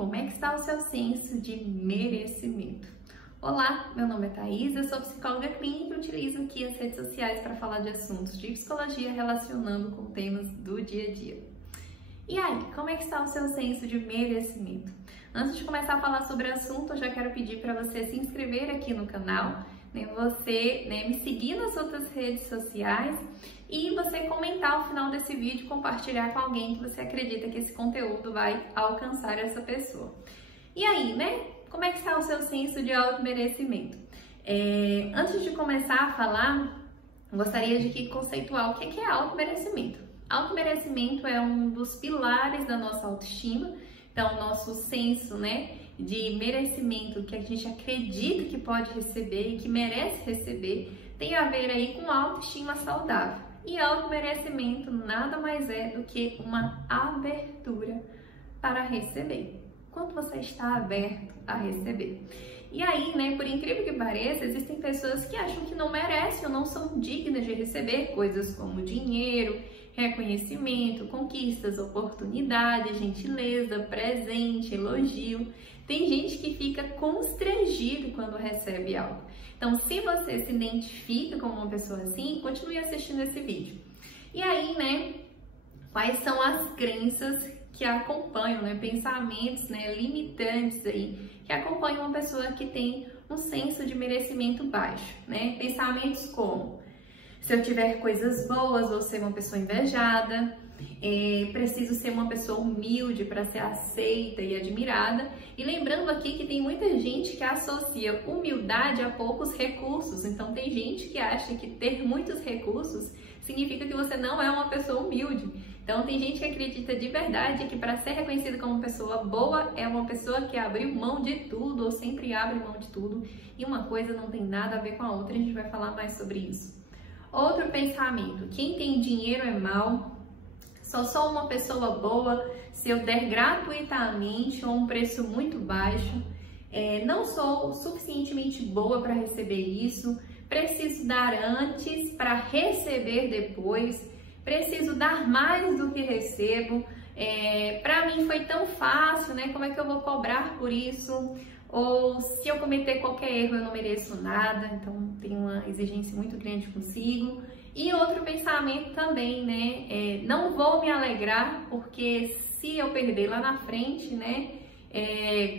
Como é que está o seu senso de merecimento? Olá, meu nome é Thaís, eu sou psicóloga clínica e utilizo aqui as redes sociais para falar de assuntos de psicologia relacionando com temas do dia a dia. E aí, como é que está o seu senso de merecimento? Antes de começar a falar sobre o assunto, eu já quero pedir para você se inscrever aqui no canal, você me seguir nas outras redes sociais e você comentar ao final desse vídeo, compartilhar com alguém que você acredita que esse conteúdo vai alcançar essa pessoa. E aí, como é que está o seu senso de auto-merecimento? Antes de começar a falar, gostaria de conceituar o que é auto-merecimento. Auto-merecimento é um dos pilares da nossa autoestima, então nosso senso, de merecimento, que a gente acredita que pode receber e que merece receber, tem a ver aí com autoestima saudável. E auto-merecimento nada mais é do que uma abertura para receber. Quanto você está aberto a receber? E aí, por incrível que pareça, existem pessoas que acham que não merecem ou não são dignas de receber coisas como dinheiro, reconhecimento, conquistas, oportunidade, gentileza, presente, elogio. Tem gente que fica constrangido quando recebe algo. Então, se você se identifica como uma pessoa assim, continue assistindo esse vídeo. E aí, quais são as crenças que acompanham, pensamentos, limitantes aí, que acompanham uma pessoa que tem um senso de merecimento baixo, Pensamentos como: se eu tiver coisas boas, vou ser uma pessoa invejada, preciso ser uma pessoa humilde para ser aceita e admirada. E lembrando aqui que tem muita gente que associa humildade a poucos recursos. Então tem gente que acha que ter muitos recursos significa que você não é uma pessoa humilde. Então tem gente que acredita de verdade que para ser reconhecida como uma pessoa boa é uma pessoa que abriu mão de tudo ou sempre abre mão de tudo. E uma coisa não tem nada a ver com a outra, a gente vai falar mais sobre isso. Outro pensamento: quem tem dinheiro é mau, só sou uma pessoa boa se eu der gratuitamente ou um preço muito baixo, não sou suficientemente boa para receber isso, preciso dar antes para receber depois, preciso dar mais do que recebo, para mim foi tão fácil, como é que eu vou cobrar por isso? Ou se eu cometer qualquer erro eu não mereço nada, então tem uma exigência muito grande consigo. E outro pensamento também, não vou me alegrar porque se eu perder lá na frente,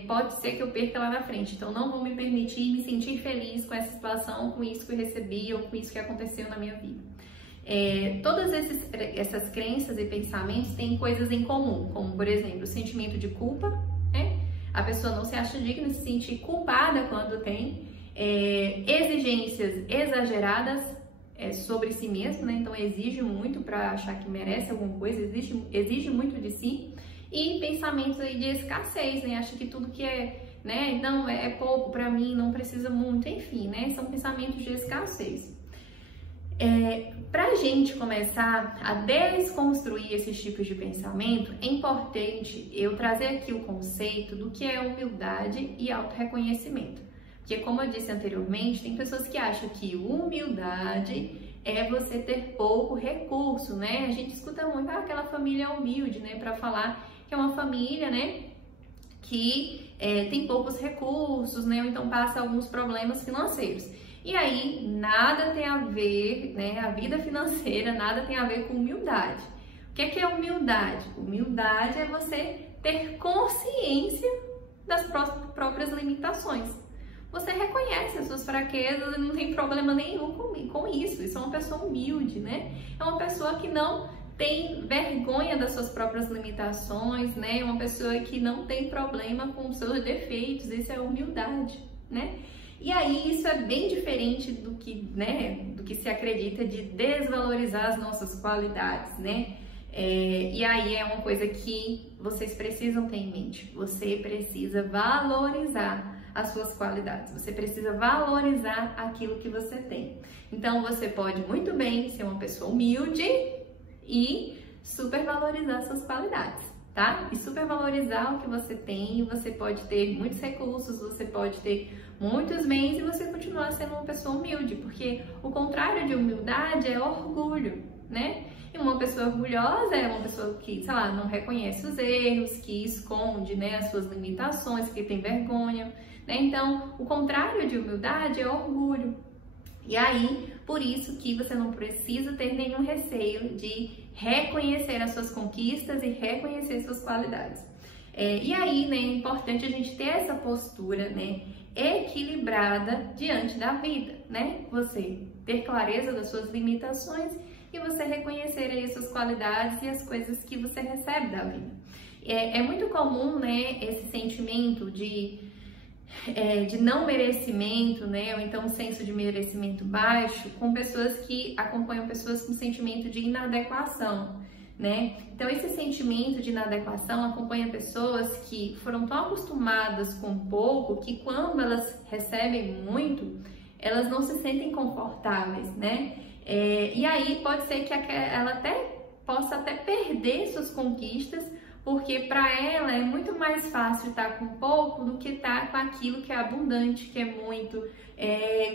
pode ser que eu perca lá na frente. Então não vou me permitir me sentir feliz com essa situação, com isso que eu recebi ou com isso que aconteceu na minha vida. Todas essas crenças e pensamentos têm coisas em comum, como por exemplo o sentimento de culpa, a pessoa não se acha digna, se sentir culpada quando tem, exigências exageradas sobre si mesmo, então exige muito para achar que merece alguma coisa, exige muito de si, e pensamentos aí de escassez, acha que tudo que não é pouco para mim, não precisa muito, enfim, são pensamentos de escassez. Para a gente começar a desconstruir esses tipos de pensamento, é importante eu trazer aqui o conceito do que é humildade e autorreconhecimento. Porque, como eu disse anteriormente, tem pessoas que acham que humildade é você ter pouco recurso, A gente escuta muito aquela família humilde, para falar que é uma família, que tem poucos recursos, ou então passa alguns problemas financeiros. E aí, nada tem a ver, a vida financeira, nada tem a ver com humildade. O que é humildade? Humildade é você ter consciência das próprias limitações. Você reconhece as suas fraquezas e não tem problema nenhum com isso. Isso é uma pessoa humilde, É uma pessoa que não tem vergonha das suas próprias limitações, É uma pessoa que não tem problema com os seus defeitos. Isso é humildade, E aí isso é bem diferente do que se acredita de desvalorizar as nossas qualidades, E aí é uma coisa que vocês precisam ter em mente. Você precisa valorizar as suas qualidades. Você precisa valorizar aquilo que você tem. Então você pode muito bem ser uma pessoa humilde e supervalorizar suas qualidades, tá? E supervalorizar o que você tem. Você pode ter muitos recursos, você pode ter muitos bens e você continuar sendo uma pessoa humilde, porque o contrário de humildade é orgulho, E uma pessoa orgulhosa é uma pessoa que, sei lá, não reconhece os erros, que esconde, né, as suas limitações, que tem vergonha, né? Então, o contrário de humildade é orgulho. E aí, por isso que você não precisa ter nenhum receio de reconhecer as suas conquistas e reconhecer suas qualidades. E aí, né, é importante a gente ter essa postura, né, equilibrada diante da vida, né? Você ter clareza das suas limitações e você reconhecer aí as suas qualidades e as coisas que você recebe da vida. É muito comum, né, esse sentimento de não merecimento, né, ou então um senso de merecimento baixo com pessoas que acompanham pessoas com sentimento de inadequação, né? Então esse sentimento de inadequação acompanha pessoas que foram tão acostumadas com pouco que quando elas recebem muito, elas não se sentem confortáveis, né? E aí pode ser que ela possa até perder suas conquistas, porque para ela é muito mais fácil estar com pouco do que estar com aquilo que é abundante, que é muito,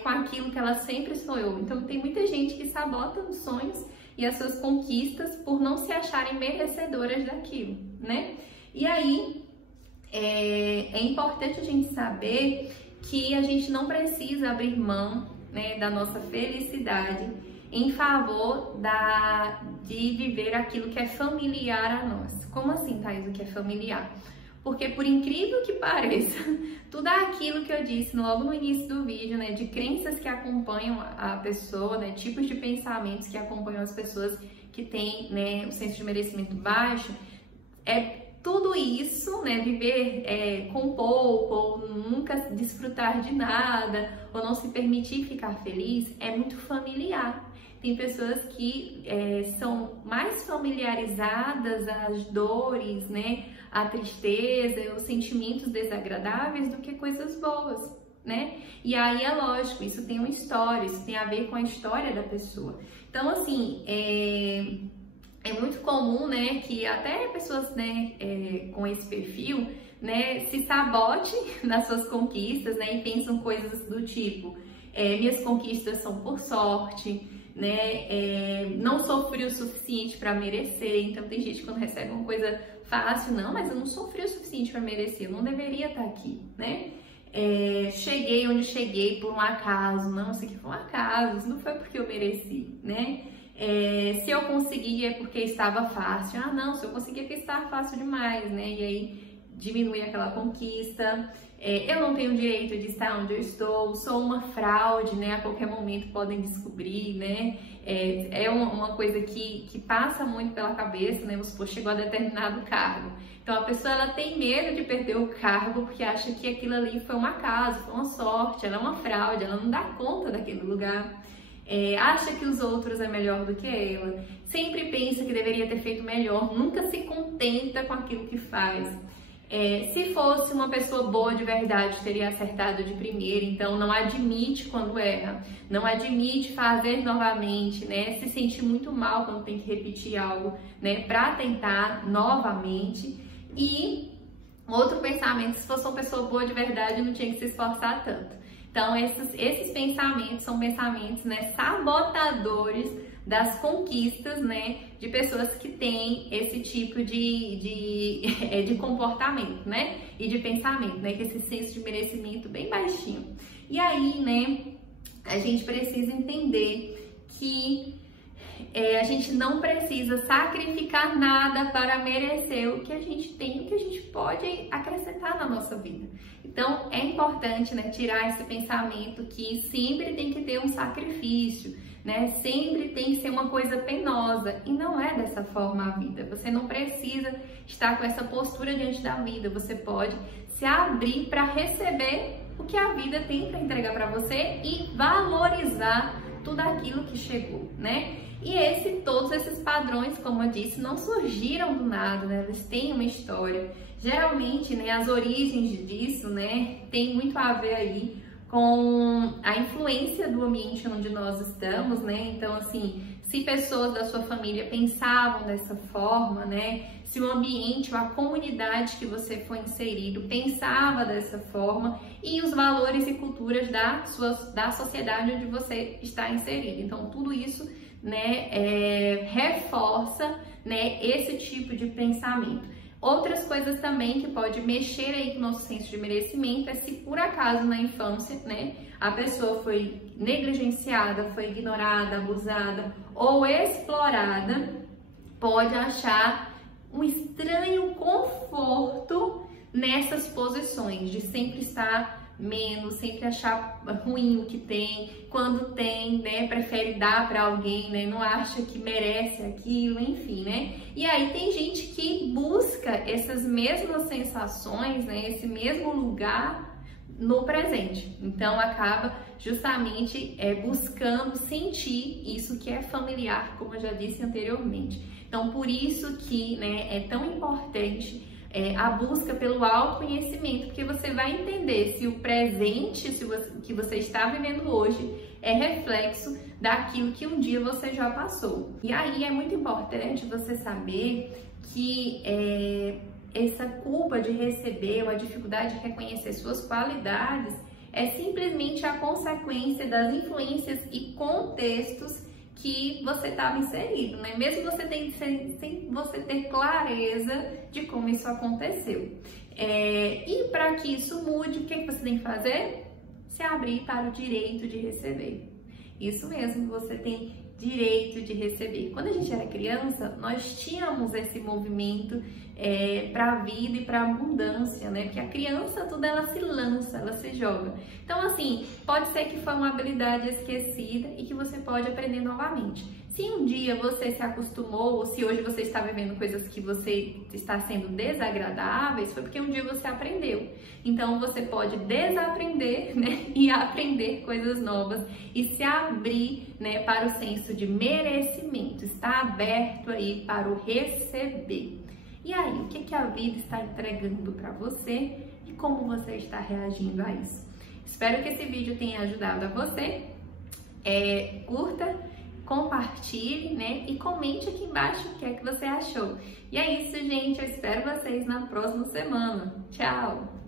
com aquilo que ela sempre sonhou. Então tem muita gente que sabota os sonhos e as suas conquistas por não se acharem merecedoras daquilo, né? E aí é importante a gente saber que a gente não precisa abrir mão, né, da nossa felicidade em favor de viver aquilo que é familiar a nós. Como assim, Thaís, o que é familiar? Porque por incrível que pareça, tudo aquilo que eu disse logo no início do vídeo, né, de crenças que acompanham a pessoa, né, tipos de pensamentos que acompanham as pessoas que têm, né, o senso de merecimento baixo, tudo isso, né, viver com pouco, ou nunca desfrutar de nada, ou não se permitir ficar feliz, é muito familiar. Tem pessoas que são mais familiarizadas às dores, né, à tristeza, aos sentimentos desagradáveis do que coisas boas, né? E aí é lógico, isso tem uma história, isso tem a ver com a história da pessoa. Então, assim, é muito comum, né, que até pessoas, né, com esse perfil, né, se sabotem nas suas conquistas, né, e pensam coisas do tipo, minhas conquistas são por sorte, né, não sofri o suficiente para merecer. Então tem gente que quando recebe uma coisa fácil, não, mas eu não sofri o suficiente para merecer, eu não deveria estar aqui, né? Cheguei onde cheguei por um acaso, não, isso aqui foi um acaso, isso não foi porque eu mereci, né? Se eu consegui é porque estava fácil. Ah, não, se eu consegui é porque estava fácil demais, né? E aí diminui aquela conquista. Eu não tenho direito de estar onde eu estou, sou uma fraude, né? A qualquer momento podem descobrir, né? Uma coisa que passa muito pela cabeça, né? Vamos supor, chegou a determinado cargo. Então a pessoa ela tem medo de perder o cargo porque acha que aquilo ali foi um acaso, foi uma sorte, ela é uma fraude, ela não dá conta daquele lugar. Acha que os outros é melhor do que ela, sempre pensa que deveria ter feito melhor, nunca se contenta com aquilo que faz. Se fosse uma pessoa boa de verdade, teria acertado de primeira, então não admite quando erra, não admite fazer novamente, né? Se sente muito mal quando tem que repetir algo, né? Para tentar novamente. E outro pensamento, se fosse uma pessoa boa de verdade, não tinha que se esforçar tanto. Então, esses pensamentos são pensamentos, né, sabotadores das conquistas, né, de pessoas que têm esse tipo de comportamento, né, e de pensamento, né, que esse senso de merecimento bem baixinho. E aí, né, a gente precisa entender que a gente não precisa sacrificar nada para merecer o que a gente tem, o que a gente pode acrescentar na nossa vida. Então, é importante, né, tirar esse pensamento que sempre tem que ter um sacrifício, né? Sempre tem que ser uma coisa penosa. E não é dessa forma a vida. Você não precisa estar com essa postura diante da vida. Você pode se abrir para receber o que a vida tem para entregar para você e valorizar tudo aquilo que chegou, né? E todos esses padrões, como eu disse, não surgiram do nada, né? Eles têm uma história. Geralmente, né, as origens disso, né, tem muito a ver aí com a influência do ambiente onde nós estamos, né? Então, assim, se pessoas da sua família pensavam dessa forma, né? Se o ambiente ou a comunidade que você foi inserido pensava dessa forma e os valores e culturas da sociedade onde você está inserido. Então, tudo isso, né, reforça, né, esse tipo de pensamento. Outras coisas também que pode mexer aí com o nosso senso de merecimento é se por acaso na infância, né, a pessoa foi negligenciada, foi ignorada, abusada ou explorada, pode achar um estranho conforto nessas posições, de sempre estar menos, sempre achar ruim o que tem, quando tem, né, prefere dar para alguém, né, não acha que merece aquilo, enfim, né? E aí tem gente que busca essas mesmas sensações, né, esse mesmo lugar no presente. Então acaba justamente buscando sentir isso que é familiar, como eu já disse anteriormente. Então por isso que, né, é tão importante a busca pelo autoconhecimento, porque você vai entender se o presente, o que você está vivendo hoje, é reflexo daquilo que um dia você já passou. E aí é muito importante você saber que essa culpa de receber ou a dificuldade de reconhecer suas qualidades é simplesmente a consequência das influências e contextos que você estava inserido, né? Mesmo você sem você ter clareza de como isso aconteceu. E para que isso mude, o que você tem que fazer? Se abrir para o direito de receber. Isso mesmo, você tem direito de receber. Quando a gente era criança, nós tínhamos esse movimento para a vida e para a abundância, né? Porque a criança, tudo ela se lança, ela se joga. Então, assim, pode ser que foi uma habilidade esquecida e que você pode aprender novamente. Se um dia você se acostumou, ou se hoje você está vivendo coisas que você está sendo desagradáveis, foi porque um dia você aprendeu. Então, você pode desaprender, né, e aprender coisas novas e se abrir, né, para o senso de merecimento, estar aberto aí para o receber. E aí, o que a vida está entregando para você e como você está reagindo a isso? Espero que esse vídeo tenha ajudado a você. Curta, compartilhe, né? E comente aqui embaixo o que é que você achou. E é isso, gente. Eu espero vocês na próxima semana. Tchau!